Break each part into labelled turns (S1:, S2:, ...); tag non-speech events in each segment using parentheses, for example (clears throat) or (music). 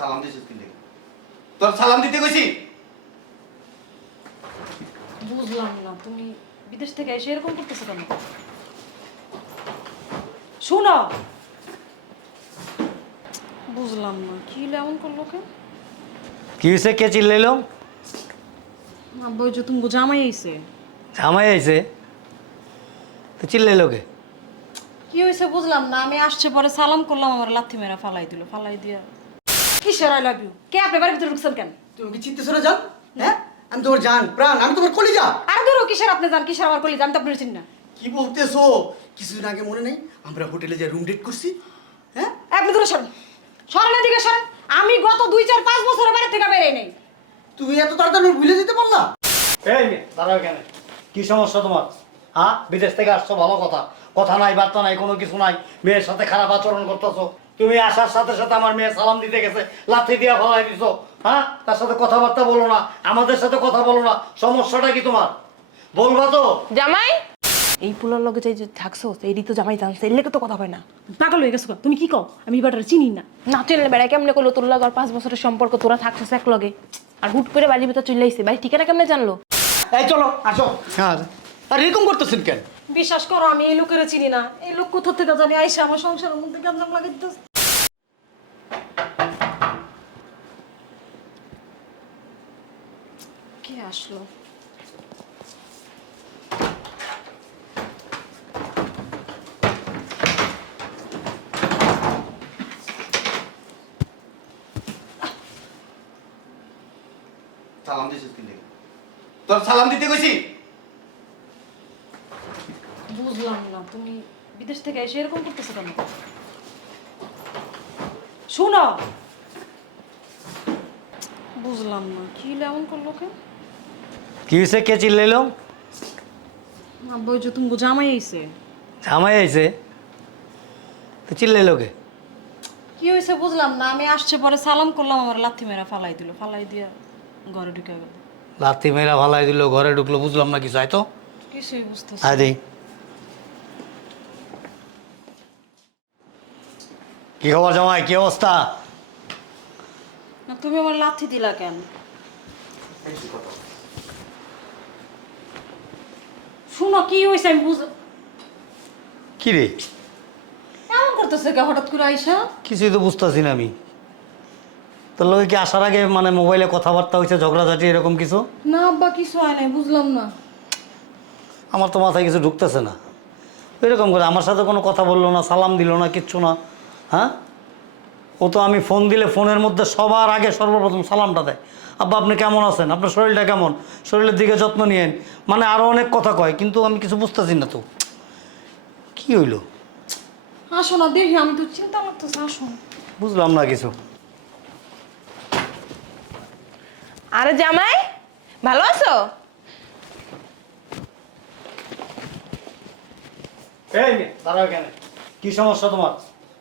S1: সালাম দিছিস কি লেগে? তোর সালাম দিতে কইছি?
S2: বুঝলাম না তুমি বিদেশ থেকে এসে এরকম করতেছো কেন? শোনো! বুঝলাম না কি এমন করল কেন?
S3: কি হয়েছে কে চিল্লাইলো?
S2: আব্বা ওই যে তুমি জামাই আইছে।
S3: জামাই আইছে? তো চিল্লাইলো কে?
S2: কি হয়েছে বুঝলাম না আমি আসছে পরে সালাম করলাম আমার লাথি মেরা ফালাই দিল ফালাই দিয়া কিসের আই লাভ ইউ কে আপনি বাড়ির ভিতরে ঢুকছেন কেন?
S4: তুমি কি চিত্তে সরে যান হ্যাঁ? আমি তোমার জান প্রাণ আমি তোমার কলিজা।
S2: আর দূর কিসের আপনি জান কিসের আমার কলি জানতে আপনার চিন না।
S4: কি বলতেছো? কিছুদিন আগে মনে নেই আমরা হোটেলে যে রুম ডেট করছি হ্যাঁ?
S2: আপনি দূরে সরেন। সরেন দিকে সরেন। আমি গত দুই চার পাঁচ বছরের বাড়ি থেকে বেরিয়ে নেই।
S4: তুমি এত তাড়াতাড়ি ভুলে যেতে পারলা?
S3: এই মেয়ে দাঁড়াও কেন কি সমস্যা তোমার? হ্যাঁ? বিদেশ থেকে আসছো ভালো কথা। কথা নাই বার্তা নাই কোনো কিছু নাই। মেয়ের সাথে খারাপ আচরণ করতেছো। তুমি আসার সাথে সাথে আমার মেয়ে সালাম দিতে গেছে লাথি দিয়া ফলাই দিছো। হ্যাঁ? তার সাথে কথাবার্তা বলো না আমাদের সাথে কথা বলো না সমস্যাটা কি তোমার? বলবা তো।
S5: জামাই? এই পুলার লগে যে যে থাকছো এই তো জামাই জানছে এর লেগে তো কথা হয় না।
S2: পাগল হয়ে গেছো তুমি কি কও? আমি বাটার চিনি না।
S5: না চেনলে বেড়াই কেমনে করল তোর লগে আর পাঁচ বছরের সম্পর্ক তোরা থাকছিস এক লগে। আর হুট করে বাড়ির ভিতর চলে আইছে। বাড়ি ঠিকানা কেমনে জানলো?
S4: এই চলো আসো। হ্যাঁ। আর এরকম করতেছেন কেন?
S2: বিশ্বাস করো আমি এই লোকের চিনি না। এই লোক কোথা থেকে জানি? আইসা আমার সংসারের মধ্যে গঞ্জাম লাগাই দিতেছে। কে আসলো?
S1: সালাম দিছিস কি তোর সালাম দিতে কইছি?
S2: বুঝলাম না তুমি বিদেশ থেকে এসে এরকম করতেছো কেন? শোনো। বুঝলাম না কি এমন করল কেন
S3: কি হয়েছে কে চিল্লাইলো?
S2: আব্বা ওই যে তুমি জামাই আইছে।
S3: জামাই আইছে? তো চিল্লাইলো কে?
S2: কি হয়েছে বুঝলাম না আমি আসছে পরে সালাম করলাম আমার লাথি মেরা ফালাই দিল ফালাই দিয়া ঘরে ঢুকে গেল।
S3: লাথি মেয়েরা ভালাই দিল ঘরে ঢুকলো বুঝলাম না কিছু আয় তো।
S2: কিছুই বুঝতেছি
S3: আয় কি খবর জামাই? কি অবস্থা?
S2: না তুমি আমার লাথি দিলা কেন? শুনো কি হয়েছে আমি বুঝ
S3: কি রে?
S2: এমন করতেছে কে হঠাৎ করে আইসা?
S3: কিছুই তো বুঝতেছি না আমি। তোর লোকে কি আসার আগে মানে মোবাইলে কথাবার্তা হয়েছে ঝগড়াঝাটি এরকম কিছু?
S2: না আব্বা কিছু হয় নাই বুঝলাম না।
S3: আমার তো মাথায় কিছু ঢুকতেছে না। এরকম করে আমার সাথে কোনো কথা বলল না সালাম দিল না কিচ্ছু না। হ্যাঁ? ও তো আমি ফোন দিলে ফোনের মধ্যে সবার আগে সর্বপ্রথম সালামটা দেয়। আব্বা আপনি কেমন আছেন? আপনার শরীরটা কেমন? শরীরের দিকে যত্ন নিয়েন। মানে আরও অনেক কথা কয় কিন্তু আমি কিছু বুঝতেছি না তো। কি হইল?
S2: আসো না দেখি আমি তো চিন্তা লাগতেছে আসো।
S3: বুঝলাম না কিছু।
S5: আরে জামাই ভালো আছো?
S3: এই দাঁড়াও কেন কি সমস্যা তোমার?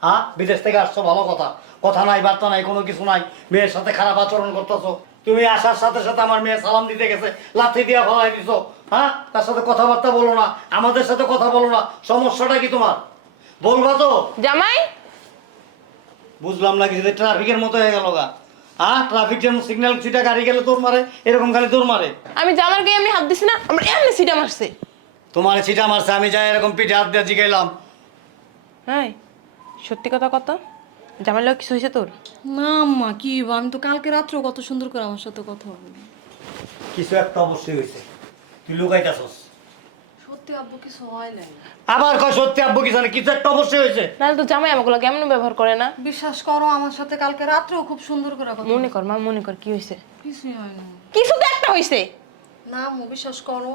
S3: হ্যাঁ? বিদেশ থেকে আসছো ভালো কথা। কথা নাই বার্তা নাই কোনো কিছু নাই। মেয়ের সাথে খারাপ আচরণ করতেছো। তুমি আসার সাথে সাথে আমার মেয়ে সালাম দিতে গেছে লাথি দিয়া ফলাই দিছো। হ্যাঁ? তার সাথে কথাবার্তা বলো না আমাদের সাথে কথা বলো না। সমস্যাটা কি তোমার? বলবা তো।
S5: জামাই?
S3: বুঝলাম না কিছু ট্রাফিকের মতো হয়ে গেল গা। হ্যাঁ? ট্রাফিক যেমন সিগন্যাল সিটা গাড়ি গেলে তোর মারে এরকম খালি তোর মারে।
S5: আমি জামার গায়ে এমনি হাত দিছি না আমার এমনি সিটা মারছে।
S3: তোমার ছিটা মারছে আমি যাই এরকম পিঠে হাত দিয়ে জিগাইলাম।
S5: হ্যাঁ সত্যি কথা কত? জামাই লোক কিছু হয়েছে তোর?
S2: না মা কি হইবো? আমি তো কালকে রাত্রেও কত সুন্দর করে আমার সাথে কথা বলি
S3: কিছু একটা অবশ্যই হয়েছে। তুই লুকাইতেছস।
S2: সত্যি আব্বু কিছু হয় নাই।
S3: আবার কয় সত্যি আব্বু কি জানে? কিছু একটা অবশ্যই হয়েছে।
S5: নাহলে তো জামাই আমাগুলো কেমন ব্যবহার করে না?
S2: বিশ্বাস করো আমার সাথে কালকে রাত্রেও খুব সুন্দর করে কথা
S5: মনে কর মা মনে কর কি হয়েছে।
S2: কিছুই হয় না
S5: কিছু তো একটা হয়েছে।
S2: না আম্মু বিশ্বাস করো।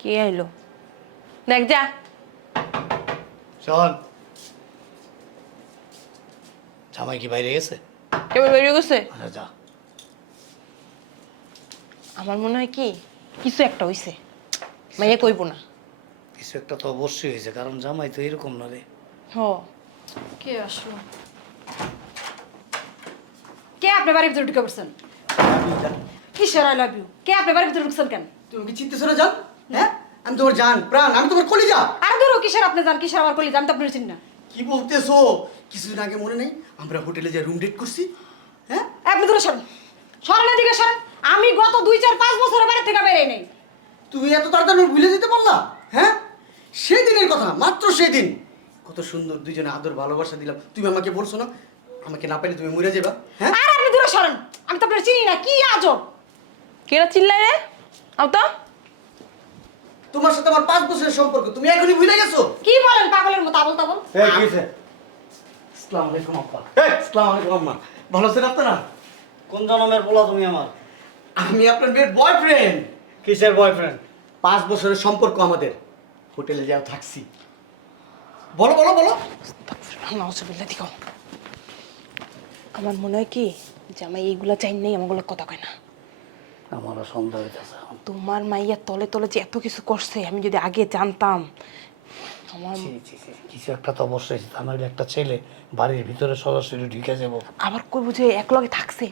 S5: কে আইলো? দেখ যা।
S3: শোন। জামাই কি বাইরে গেছে?
S5: কেবল বেরিয়ে গেছে?
S3: আচ্ছা যা।
S5: আমার মনে হয় কি কিছু একটা মাইয়া কইব না।
S3: কিছু একটা তো অবশ্যই হয়েছে কারণ জামাই তো এরকম না রে।
S5: হ।
S2: কে আসলো? কে আপনি বাড়ির ভিতরে ঢুকে পড়ছেন? কিসের আই লাভ ইউ কে আপনি বাড়ির ভিতরে ঢুকছেন কেন?
S4: তুমি কি চিত্তে সরে যান হ্যাঁ? আমি তোমার জান প্রাণ আমি তোমার কলিজা।
S2: আর দূর কিসের আপনি জান কিসের আমার কলি জানতে আপনার চিনি না।
S4: কি বলতেছো? কিছুদিন আগে মনে নেই? আমরা হোটেলে যে রুম ডেট করছি। হ্যাঁ?
S2: আপনি দূরে সরেন। সরেন এদিকে সরেন। আমি গত দুই চার পাঁচ বছরের বাড়ি থেকে বেরিয়ে নেই।
S4: তুমি এত তাড়াতাড়ি ভুলে যেতে পারলা? হ্যাঁ? সেই দিনের কথা মাত্র সেই দিন। কত সুন্দর দুইজনে আদর ভালোবাসা দিলাম। তুমি আমাকে বলছো না? আমাকে না পেলে তুমি মরে যাবা। হ্যাঁ?
S2: আর আপনি দূরে সরেন। আমি তো আপনার চিনি না। কি আজব।
S5: কেরা চিল্লাই রে? আও তো।
S4: তোমার সাথে আমার পাঁচ বছরের সম্পর্ক তুমি এখনই ভুলে গেছো?
S2: কি বলেন পাগলের মতো আবল তাবল
S3: এই কি হয়েছে?
S4: আসসালামু আলাইকুম আব্বা। আসসালামু আলাইকুম আম্মা। ভালো আছেন আপনারা?
S3: কোন জনমের পোলা তুমি আমার?
S4: আমি আপনার মেয়ের বয়ফ্রেন্ড
S3: কিসের বয়ফ্রেন্ড
S4: পাঁচ বছরের সম্পর্ক আমাদের। হোটেলে যাও থাকছি। বলো বলো বলো।
S5: নাউজুবিল্লাহ দিকে আমার মনে হয় কি যে আমার এইগুলা চাই নেই আমাগুলো কথা কয় না।
S3: আমারও সন্দেহ হইতেছে।
S5: তোমার মাইয়া তলে তলে যে এত কিছু করছে আমি যদি আগে জানতাম। আমার
S3: কিছু একটা তো অবশ্যই তা নইলে একটা ছেলে বাড়ির ভিতরে সরাসরি ঢুকে যাব।
S5: আবার কইব যে এক লগে থাকছে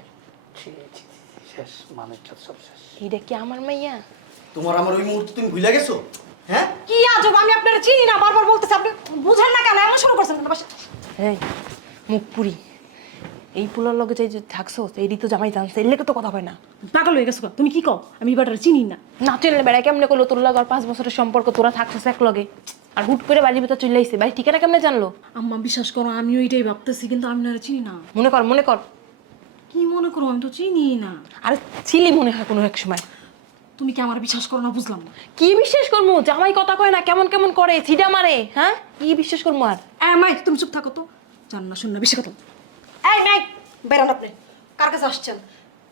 S3: শেষ মানে সব শেষ।
S5: এইটা কি আমার মাইয়া?
S4: তোমার আমার ওই মুহূর্তে তুমি ভুলে গেছো? হ্যাঁ?
S2: কি আজব আমি আপনার চিনি না বারবার বলতেছি আপনি বুঝেন না কেন? এমন শুরু করছেন কেন? বাসা
S5: এই মুখ পুরি এই পুলার লগে যে যে থাকছো এই তো জামাই জানছে এর লেগে তো কথা হয় না।
S2: পাগল হয়ে গেছো তুমি কি কও? আমি এবার চিনি না।
S5: না চলে বেড়াই কেমনে করল তোর লগে আর পাঁচ বছরের সম্পর্ক তোরা থাকছিস এক লগে আর হুট করে বাড়ির ভিতর চলে আইসে বাড়ি ঠিকানা কেমনে জানলো?
S2: আম্মা বিশ্বাস করো আমিও এটাই ভাবতেছি কিন্তু আমি না চিনি না।
S5: মনে কর মনে কর।
S2: কি মনে করো আমি তো চিনি না।
S5: আর ছিলি মনে হয় কোনো এক সময়।
S2: তুমি কি আমার বিশ্বাস করো না? বুঝলাম না।
S5: কি বিশ্বাস করব জামাই কথা কয় না কেমন কেমন করে? ছিডা মারে হ্যাঁ? কি বিশ্বাস করব আর?
S2: মাই তুমি চুপ থাকো তো। জান না শুন না বেশি কথা এই মাই বেরোন আপনি। কার কাছে আসছেন?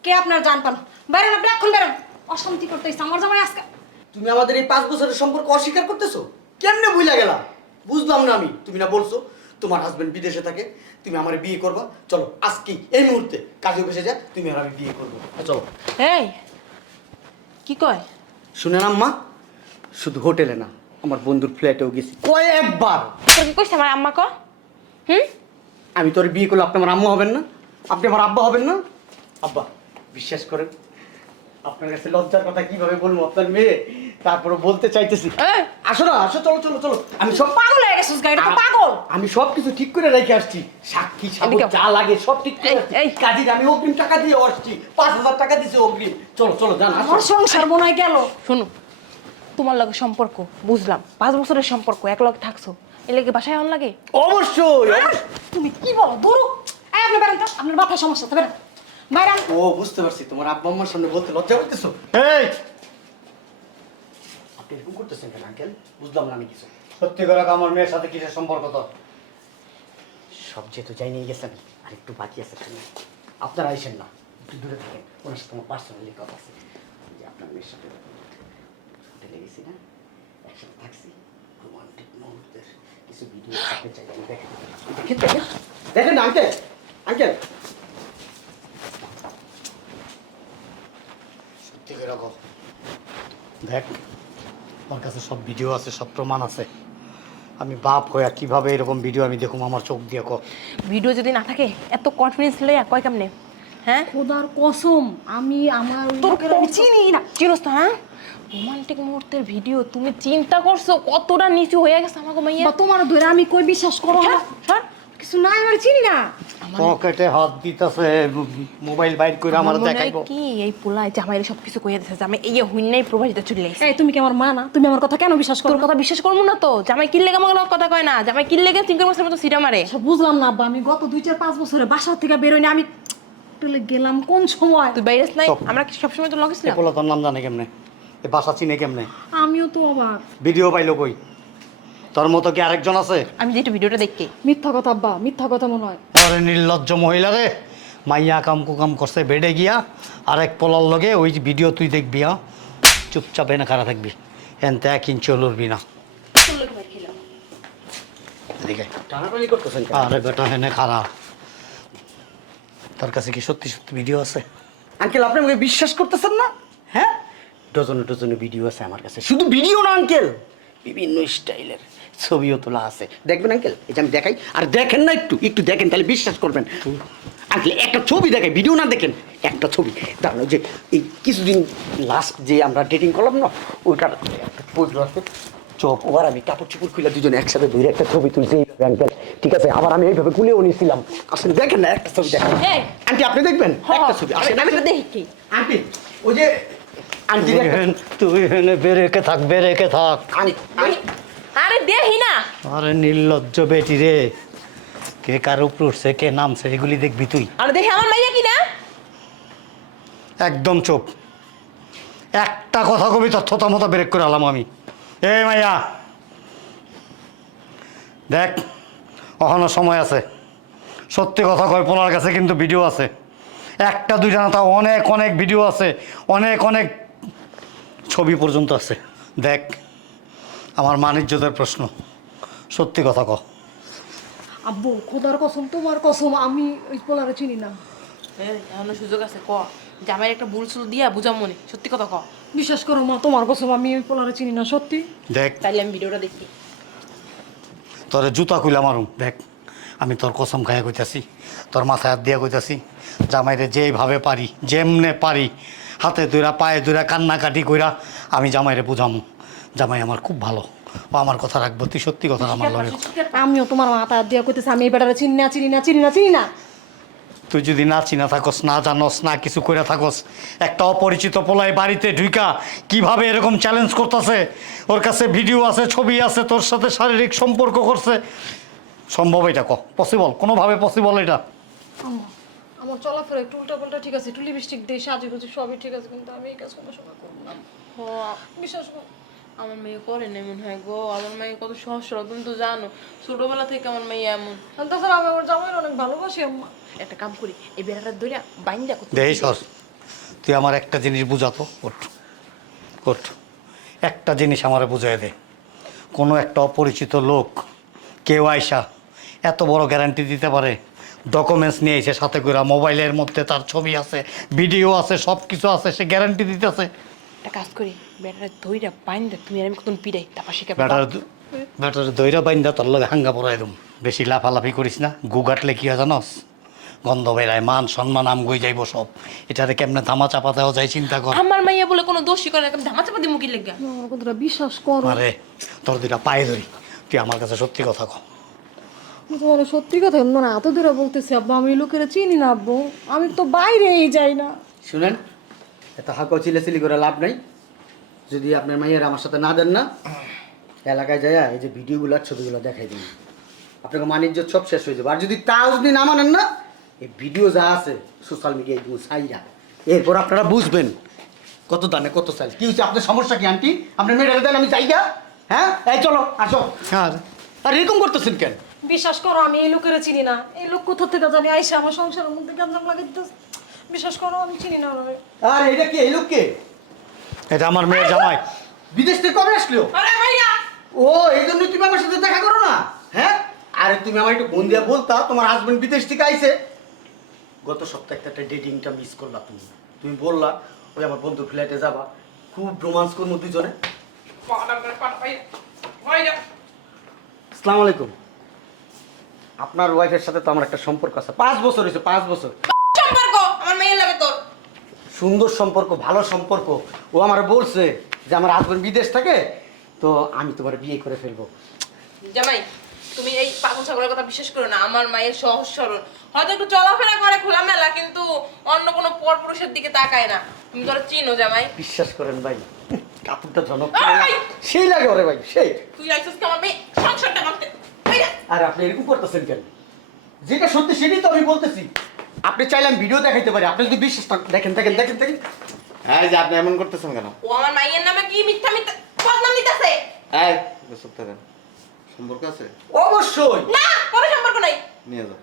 S2: কে আপনার জান পান? বেরোন আপনি এখন বেরোন অশান্তি করতে আমার জামাই আজকে।
S4: তুমি আমাদের এই পাঁচ বছরের সম্পর্ক অস্বীকার করতেছো? কেমনে ভুলে গেলা? বুঝলাম না আমি। তুমি না বলছো তোমার হাজবেন্ড বিদেশে থাকে তুমি আমার বিয়ে করবা। চলো আজকেই এই মুহূর্তে কাজে বসে যা তুমি আর আমি বিয়ে করব। চলো।
S5: এই কি কয়?
S4: শুনে না মা শুধু হোটেলে না আমার বন্ধুর ফ্ল্যাটেও গেছি। কয়েকবার
S5: তোর কি কইছে আমার আম্মা ক হুম?
S4: আমি তোর বিয়ে করলে আপনি আমার আম্মা হবেন না? আপনি আমার আব্বা হবেন না? আব্বা বিশ্বাস করেন আপনার কাছে লজ্জার কথা কীভাবে বলব? আপনার মেয়ে তারপরে বলতে চাইতেছি। আসো না আসো চলো চলো চলো। আমি সব
S2: পাগল হয়ে গেছিস গাড়িটা তো পাগল।
S4: আমি সব কিছু ঠিক করে রেখে আসছি। সাক্ষী সাবুত যা লাগে সব ঠিক করে
S5: এই।
S4: কাজীর আমি অগ্রিম টাকা দিয়ে আসছি। পাঁচ হাজার টাকা দিছে অগ্রিম। চলো চলো জান আসো।
S2: আমার সংসার মনে হয় গেল।
S5: শোনো তোমার লগে সম্পর্ক বুঝলাম। পাঁচ বছরের সম্পর্ক এক লগে থাকছো। এ লেগে বাসায় আন লাগে?
S4: অবশ্যই
S2: তুমি কি বলো? দূর এই আপনি বেরোন তো আপনার মাথায় সমস্যা তো বেরোন। বাইরান।
S4: ও বুঝতে পারছি তোমার আব্বা আম্মার সামনে বলতে লজ্জা করতেছো
S3: এই!
S4: আপনি এরকম করতেছেন কেন আঙ্কেল? বুঝলাম না আমি কিছু।
S3: সত্যি করে আমার মেয়ের সাথে কিসের সম্পর্ক তো
S4: সব যেহেতু যাই নিয়ে গেছেন আর একটু বাকি আছে শুনে আপনারা আইসেন না একটু দূরে থাকেন। ওনার সাথে আমার পার্সোনালি কথা আছে। আপনার মেয়ের সাথে হোটেলে গেছি না একসাথে থাকছি। রোমান্টিক মুহূর্তের কিছু ভিডিও থাকতে চাই আমি দেখেন দেখেন দেখেন দেখেন না আঙ্কেল আঙ্কেল
S3: সত্যি করে দেখ আমার কাছে সব ভিডিও আছে সব প্রমাণ আছে। আমি বাপ হয়ে কীভাবে এরকম ভিডিও আমি দেখুম আমার চোখ দিয়ে কো।
S5: ভিডিও যদি না থাকে এত কনফিডেন্স লইয়া কয় কেমনে? হ্যাঁ?
S2: খোদার কসম আমি আমার
S5: তোর
S2: চিনি না।
S5: চিরস তো হ্যাঁ? রোমান্টিক মুহূর্তের ভিডিও তুমি চিন্তা করছ কতটা নিচু হয়ে গেছে আমাকে মাইয়া?
S2: বা তোমার ধরে আমি কই বিশ্বাস করো না?
S5: সর
S2: কিছু নাই আমি চিনি না?
S3: পকেটে হাত দিতেছে মোবাইল বাইর করে আমার
S5: আমার মনে
S3: দেখাইবো।
S5: কি এই পোলায় জামাইরে সব কিছু কইয়া দিতেছে জামাই এই হুইনাই প্রবাসিত চলে আইছে
S2: এই তুমি কি আমার মা না? তুমি আমার কথা কেন বিশ্বাস করো?
S5: কথা বিশ্বাস করব না তো? জামাই কিল্লে আমার লগে কথা কয় না? জামাই কিল্লে গে চিংকের মাছের মতো সিটা মারে।
S2: আচ্ছা, বুঝলাম না আব্বা। আমি গত দুই চার পাঁচ বছরে বাসা থেকে বেরোয়নি আমি হোটেলে গেলাম কোন সময়?
S5: তুই বাইরেস নাই? আমরা কি সবসময় তো
S3: এ
S5: লগেছিলাম
S3: পোলা তোর নাম জানে কেমনে? এ বাসা চিনে কেমনে?
S2: আমিও তো অবাক।
S3: ভিডিও পাইলো কই? তোর মতো কি আরেকজন আছে?
S5: আমি যেটা ভিডিওটা দেখি।
S2: মিথ্যা কথা আব্বা মিথ্যা কথা মনে হয়।
S3: আরে নির্লজ্জ মহিলা রে মাইয়া কাম কুকাম করছে বেডে গিয়া আরেক পোলার লগে ওই ভিডিও তুই দেখবি হ্যাঁ চুপচাপ এনে খারা থাকবি। এনতে এক ইঞ্চি লড়বি না? আরে বেটা হেনে খারা তার কাছে কি সত্যি সত্যি ভিডিও আছে?
S4: আঙ্কেল আপনি আমাকে বিশ্বাস করতেছেন না? হ্যাঁ? ডজনে ডজনে ভিডিও আছে আমার কাছে। শুধু ভিডিও না আঙ্কেল বিভিন্ন স্টাইলের ছবিও তোলা আছে। দেখবেন আঙ্কেল এই যে আমি দেখাই আর দেখেন না একটু একটু দেখেন তাহলে বিশ্বাস করবেন। আঙ্কেল একটা ছবি দেখাই ভিডিও না দেখেন একটা ছবি। দাঁড়ানো যে এই কিছুদিন লাস্ট যে আমরা ডেটিং করলাম না ওইটার একটা পোজ আছে
S3: চোপ
S4: ওবার আমি কাপড় চুপড় খুলে দুজনে একসাথে ধরে একটা ছবি তুলছি আঙ্কেল ঠিক আছে? আবার আমি এইভাবে কুলেও নিয়েছিলাম আসলে দেখেন না একটা ছবি দেখেন। আন্টি আপনি দেখবেন? একটা ছবি। আসেন
S5: আমি তো দেখি। কি
S4: আন্টি ওই যে আন্টি
S3: তুই হেনে বেরেকে থাক বেরেকে থাক।
S4: আনি
S5: আরে দেখি না
S3: আরে নির্লজ্জ বেটি রে। কে কার উপর উঠছে কে নামছে এগুলি দেখবি তুই।
S5: আরে দেখি আমার মাইয়া কি না
S3: একদম চুপ। একটা কথা কবি তথ্যতা মতো ব্রেক করে আলাম আমি। এ মাইয়া। দেখ অহনো সময় আছে। সত্যি কথা কয় পোলার কাছে কিন্তু ভিডিও আছে। একটা দুইটা না তা অনেক অনেক ভিডিও আছে। অনেক অনেক ছবি পর্যন্ত আছে। দেখ আমার মানিজ্যদের প্রশ্ন। সত্যি কথা ক।
S2: আব্বু খোদার কসম তোমার কসম আমি ওই পোলারে চিনি না।
S5: এই, এখনও সুযোগ আছে ক। জামাই একটা ভুল সুল দিয়া বুঝাম মনে সত্যি কথা ক।
S2: বিশ্বাস করো মা তোমার কসম আমি ওই পোলারে চিনি না সত্যি।
S3: দেখ।
S5: তাইলে আমি ভিডিওটা দেখি।
S3: তোরে জুতা খুলে মারুম। দেখ আমি তোর কসম খাইয়া কইতাছি তোর মাথায় হাত দিয়া কইতাছি জামাইরে যেভাবে পারি যেমনে পারি হাতে দুইরা পায়ে দুইরা কান্নাকাটি কইরা আমি জামাইরে বুঝামু। জামাই আমার খুব ভালো। ও আমার কথা রাখব। তুই সত্যি কথা আমার লগে
S2: আমিও তোমার মাথা দিয়ে কইতেছি আমি এই বেটারে চিনি না চিনি না চিনি না চিনি না।
S3: তুই যদি না চিনা থাকস না জানস না কিছু করে থাকস একটা অপরিচিত পোলায় বাড়িতে ঢুইকা কীভাবে এরকম চ্যালেঞ্জ করতেছে? ওর কাছে ভিডিও আছে ছবি আছে তোর সাথে শারীরিক সম্পর্ক করছে। সম্ভব এটা ক? পসিবল কোনোভাবে পসিবল এটা?
S2: আমার চলাফেরা একটু উল্টা পাল্টা ঠিক আছে একটু লিপস্টিক দিয়ে সাজে গুজি সবই ঠিক আছে কিন্তু আমি এই কাজ কোনো সময় করব না।
S5: ও
S2: বিশ্বাস করো।
S5: আমার মেয়ে করে নাই মনে হয় গো আমার মেয়ে কত সহজ সরল তুমি তো জানো ছোটবেলা থেকে আমার মেয়ে এমন।
S2: তাছাড়া আমি আমার জামাইয়ের অনেক ভালোবাসি আম্মা।
S5: একটা কাম করি এই বেড়াটা ধরে বাইন্দা করতে
S3: দেই সর তুই আমার একটা জিনিস বুঝাতো ওঠ ওঠ। একটা জিনিস আমারে বুঝাই দে। কোনো একটা অপরিচিত লোক কেউ আইসা এত বড় গ্যারান্টি দিতে পারে ডকুমেন্টস নিয়ে এসে সাথে করে মোবাইলের মধ্যে তার ছবি আছে ভিডিও আছে সব কিছু আছে সে গ্যারান্টি দিতেছে।
S5: একটা কাজ করি বেড়াটা ধইরা বাইন্দা তুমি আর আমি কতন পিড়াই তারপর শিখাবে
S3: ব্যাটার ব্যাটার দইরা বাইন্দা তোর লগে হাঙ্গা পড়াই দম। বেশি লাফালাফি করিস না গুগাটলে কি হয় জানস? গন্ধ বেড়ায় মান সম্মান আম গই যাইব সব। এটাতে কেমনে ধামা চাপা দেওয়া যায় চিন্তা কর।
S5: আমার মাইয়া বলে কোনো দোষী করে না ধামা চাপা দিয়ে মুখি লেগা?
S2: বিশ্বাস করো।
S3: আরে তোর দুইটা পায়ে ধরি। তুই আমার কাছে সত্যি কথা কও
S2: আমি তোমার সত্যি কথা না এত দূরে বলতেছি আব্বু আমি লোকেরা চিনি না আব্বু। আমি তো বাইরেই যাই না।
S4: শুনেন এত হাঁকো চিলেচিলি করে লাভ নাই। যদি আপনার মাইয়ের আমার সাথে না দেন না এলাকায় যায় এই যে ভিডিওগুলো আর ছবিগুলো দেখাই দিন। আপনাকে মানিজ্য সব শেষ হয়ে যাবে। আর যদি তাও যদি না মানেন না এই ভিডিও যা আছে সোশ্যাল মিডিয়ায় সাইরা এরপর আপনারা বুঝবেন কত দানে কত সাইজ কি হচ্ছে আপনার সমস্যা কি আন্টি? আপনি মেডেল দেন আমি চাইগা হ্যাঁ? এই চলো আসো।
S3: আর?
S4: আর এরকম করতেছেন কেন?
S2: বিশ্বাস করো আমি এই লোকেরা চিনি না। এই লোক কোথা থেকে জানি? আইসা আমার সংসারের মধ্যে গঞ্জাম লাগে বিশ্বাস করো আমি চিনি না ওরে।
S4: আর এটা কি? এই লোককে
S3: এটা আমার মেয়ের জামাই।
S4: বিদেশ থেকে কবে আসলো?
S5: আরে ভাইয়া!
S4: ও এই জন্য তুমি আমার সাথে দেখা করো না হ্যাঁ? আরে তুমি আমার একটু ফোন দিয়া বলতা তোমার হাজবেন্ড বিদেশ থেকে আইছে। গত সপ্তাহে একটা ডেটিংটা মিস করলা তুমি। তুমি বললা ওই আমার বন্ধু ফ্ল্যাটে যাবা। খুব রোমান্স করব দুজনে। আসসালামু আলাইকুম। আপনার ওয়াইফের সাথে তো আমার একটা সম্পর্ক আছে। পাঁচ বছর হয়েছে পাঁচ বছর।
S5: সম্পর্ক? আমার মেয়ে লাগে তোর।
S4: সুন্দর সম্পর্ক ভালো সম্পর্ক। ও আমার বলছে যে আমার হাজবেন্ড বিদেশ থাকে তো আমি তোমার বিয়ে করে ফেলব।
S5: জামাই তুমি এই পাগল ছাগলের কথা বিশ্বাস করো না আমার মায়ের সহজ সরল হয়তো একটু চলাফেরা করে খোলামেলা কিন্তু অন্য কোনো পর পুরুষের দিকে তাকায় না। তুমি তোরা চিনো জামাই।
S4: বিশ্বাস করেন ভাই কাপড়টা না। সেই লাগে ওরে ভাই সেই।
S5: তুই আইসিস আমার মেয়ে? সংসারটা করতে।
S4: আর আপনি এরকম করতেছেন কেন? যেটা সত্যি সেটাই তো আমি বলতেছি। আপনি চাইলে আমি ভিডিও দেখাইতে পারি আপনি যদি বিশ্বাস দেখেন দেখেন দেখেন দেখেন।
S1: হ্যাঁ যে আপনি এমন করতেছেন কেন?
S5: ও আমার মাইয়ের নামে কি মিথ্যা মিথ্যা বদনাম দিতেছে?
S1: এই চুপ থাকেন। সম্পর্ক আছে?
S4: অবশ্যই।
S5: না কোনো সম্পর্ক নাই।
S1: নিয়ে যাও।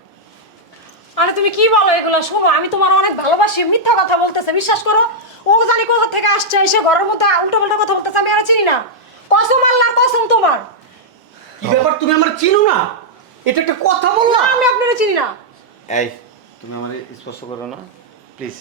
S2: আরে তুমি কি বলো এগুলো? শোনো আমি তোমার অনেক ভালোবাসি মিথ্যা কথা বলতেছে বিশ্বাস করো। ও জানি কোথা থেকে আসছে এসে ঘরের মধ্যে উল্টো পাল্টা কথা বলতেছে আমি আর চিনি না। কসম আল্লাহর কসম তোমার।
S4: কি ব্যাপার? তুমি আমার চিনো না? এটা একটা কথা বললাম
S2: আমি আপনারা চিনি না।
S1: এই তুমি আমার স্পর্শ করো না। প্লিজ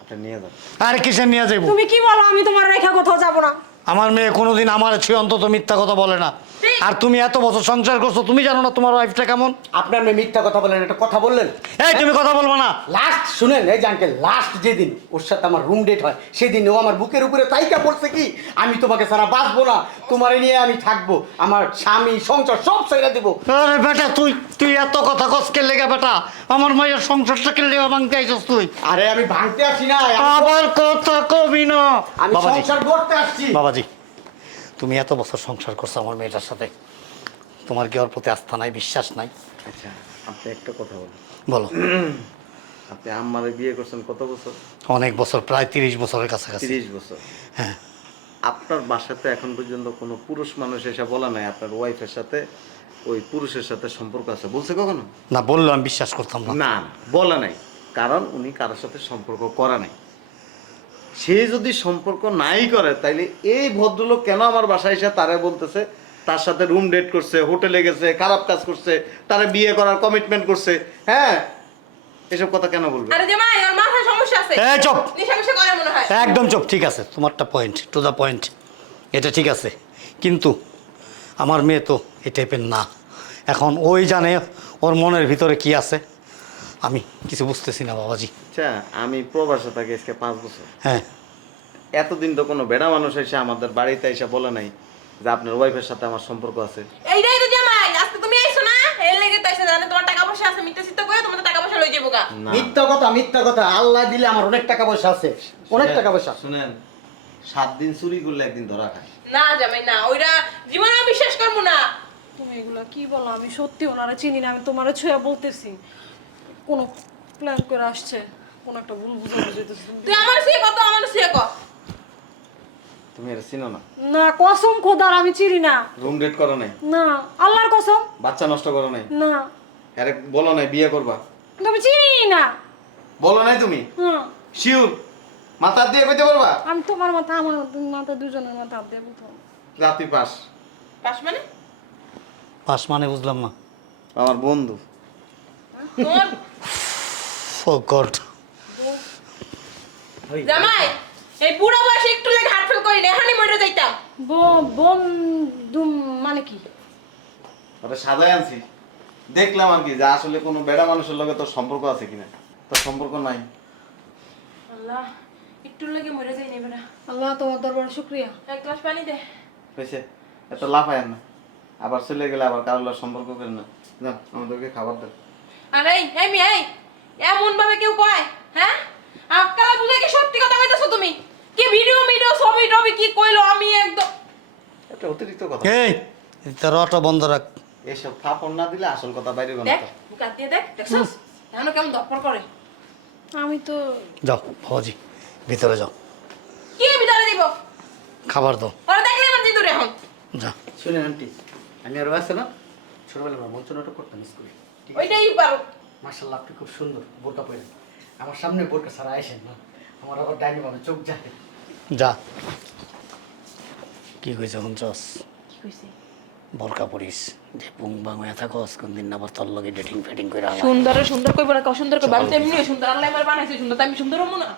S1: আপনি নিয়ে যাও
S3: আর কিসের নিয়ে যাব
S2: তুমি কি বলো আমি তোমার রেখা কোথাও যাব না।
S3: আমার মেয়ে কোনোদিন আমার ছুঁয়ে অন্তত মিথ্যা কথা বলে না। আর তুমি এত বছর সংসার করছ তুমি জানো না তোমার ওয়াইফটা কেমন?
S4: আপনার মেয়ে মিথ্যা কথা বলেন একটা কথা বললেন?
S3: এই তুমি কথা বলব না।
S4: লাস্ট শুনেন এই আঙ্কেল লাস্ট যেদিন ওর সাথে আমার রুম ডেট হয় সেদিন ও আমার বুকের উপরে তাইকা পড়ছে কি? আমি তোমাকে ছাড়া বাঁচবো না তোমার নিয়ে আমি থাকব আমার স্বামী সংসার সব ছেড়ে দেবো।
S3: আরে বেটা তুই তুই এত কথা কসকে লেগে বেটা? আমার মায়ের সংসারটাকে লেগে ভাঙতে আইসস তুই?
S4: আরে আমি ভাঙতে আসি না আমি-
S3: আবার কথা কবি না।
S4: আমি সংসার করতে আসছি।
S3: বাবাজি। তুমি এত বছর সংসার করছ আমার মেয়েটার সাথে। তোমার কি ওর প্রতি আস্থা নাই বিশ্বাস নাই?
S1: আচ্ছা আপনি একটা কথা বলুন।
S3: বলো। (clears throat)
S1: আপনি আম্মারে বিয়ে করছেন কত বছর?
S3: অনেক বছর প্রায় তিরিশ বছরের কাছাকাছি।
S1: তিরিশ বছর।
S3: হ্যাঁ।
S1: আপনার বাসাতে এখন পর্যন্ত কোনো পুরুষ মানুষ এসে বলা নাই আপনার ওয়াইফের সাথে ওই পুরুষের সাথে সম্পর্ক আছে। বলছে কখনো?
S3: না বলল আমি বিশ্বাস করতাম না।
S1: না বলা নাই। কারণ উনি কারোর সাথে সম্পর্ক করা নাই। সে যদি সম্পর্ক নাই করে তাইলে এই ভদ্রলোক কেন আমার বাসায় এসে তারে বলতেছে তার সাথে রুম ডেট করছে হোটেলে গেছে খারাপ কাজ করছে তারে বিয়ে করার কমিটমেন্ট করছে হ্যাঁ? এসব কথা কেন বলবে?
S5: আরে জামাই ওর মাথায় সমস্যা আছে।
S3: এই চুপ।
S5: নেশা মিশা করে মনে হয়।
S3: একদম চুপ ঠিক আছে তোমারটা পয়েন্ট টু দ্য পয়েন্ট এটা ঠিক আছে। কিন্তু আমার মেয়ে তো এই টাইপের না। এখন ওই জানে ওর মনের ভিতরে কি আছে? আমি কিছু বুঝতেছি না বাবাজি।
S1: আচ্ছা আমি প্রবাসে থাকি আজকে পাঁচ বছর।
S3: হ্যাঁ।
S1: এতদিন তো কোনো বেড়া মানুষ এসে আমাদের বাড়িতে এসে বলে নাই যে আপনার ওয়াইফের সাথে আমার সম্পর্ক আছে।
S5: এইটাই তো জামাই আজকে তুমি আইছো না? এর লেগে তো আইছো জানে তোমার টাকা পয়সা আছে মিথ্যা সিদ্ধ করে তোমার টাকা পয়সা লই যাব গা।
S4: মিথ্যা কথা মিথ্যা কথা আল্লাহ দিলে আমার অনেক টাকা পয়সা আছে অনেক টাকা পয়সা
S1: শুনেন সাত দিন চুরি করলে একদিন ধরা খায়।
S5: না জামাই না ওইটা জীবনে আমি বিশ্বাস করব না।
S2: তুমি এগুলো কি বলো? আমি সত্যি ওনারা চিনি না আমি তোমার ছুঁয়া বলতেছি। কোনো প্ল্যান করে আসছে কোন একটা ভুল বুঝে বুঝাইতেছি
S5: তুই আমার সিয়ে কত আমার সিয়ে কত
S1: তুমি এটা চিনো না?
S2: না কসম খোদার আমি চিনি না।
S1: রুম ডেট করো নাই?
S2: না আল্লাহর কসম।
S1: বাচ্চা নষ্ট করো নাই?
S2: না।
S1: আরে বলো নাই বিয়ে করবা?
S2: কিন্তু আমি চিনি না।
S1: বলো নাই তুমি?
S2: হ্যাঁ
S1: শিওর মাথা দিয়ে কইতে পারবা?
S2: আমি তোমার মাথা আমার মাথা দুজনের মাথা দিয়ে বলতে।
S1: রাতি পাস।
S5: পাস মানে?
S3: পাস মানে বুঝলাম না।
S1: আমার বন্ধু।
S3: Oh God.
S5: জামাই এই বুড়া বয়সে একটু লাগে হার্ট ফেল করি না এখানে মরে যাইতাম।
S2: ব- বন্ধু মানে কি?
S1: ওটা সাজায় আনছি। দেখলাম আর কি যে আসলে কোনো বেড়া মানুষের লগে তোর সম্পর্ক আছে কিনা। তোর সম্পর্ক নাই।
S5: আল্লাহ একটু লাগে মরে যাই না
S2: আল্লাহ তোমার দরবারে শুক্রিয়া।
S5: এক গ্লাস পানি দে।
S1: হয়েছে এত লাফায় না। আবার চলে গেলে আবার কারোর লগে সম্পর্ক করে না। যাও আমাদেরকে খাবার দেন
S5: আর এই এই মি এই। এমন ভাবে কেউ কয় হ্যাঁ? আক্কালা বুঝে কি সত্যি কথা কইতাছো তুমি। কি ভিডিও ভিডিও ছবি টবি কি কইলো আমি একদম।
S1: এটা অতিরিক্ত কথা।
S3: এই তোর অটো বন্ধ রাখ।
S1: এসব থাপড় না দিলে আসল কথা বাইরে গেল
S5: দেখ মুখ দিয়ে দেখ দেখছস? জানো কেমন দপ্পর করে।
S2: আমি তো
S3: যাও বাবাজি ভিতরে যাও।
S5: কি ভিতরে দিব?
S3: খাবার দাও।
S5: ওরা দেখলে আমার দিদুরে এখন।
S3: যা।
S4: শুনেন আন্টি আমি আরও আছে না? ছোটবেলা মঞ্চ নাটক করতাম স্কুলে।
S5: ওইটাই পারো।
S4: মার্শাল্লাহ আপনি খুব সুন্দর বোরকা পরে আমার সামনে বোরকা ছাড়া আসেন না। আমার আবার ডাইনি মানে চোখ যায়।
S3: যা। কি কইছে শুনছস?
S5: কি কইছি
S3: বরকা পড়িস যে পুং বাং হয়ে থাকো কোনদিন আবার তোর লগে ডেটিং ফেটিং করে
S5: সুন্দর সুন্দর কইব না সুন্দর কইব? আমি তো এমনি সুন্দর আল্লাহ আমার বানাইছে সুন্দর আমি সুন্দর হব না?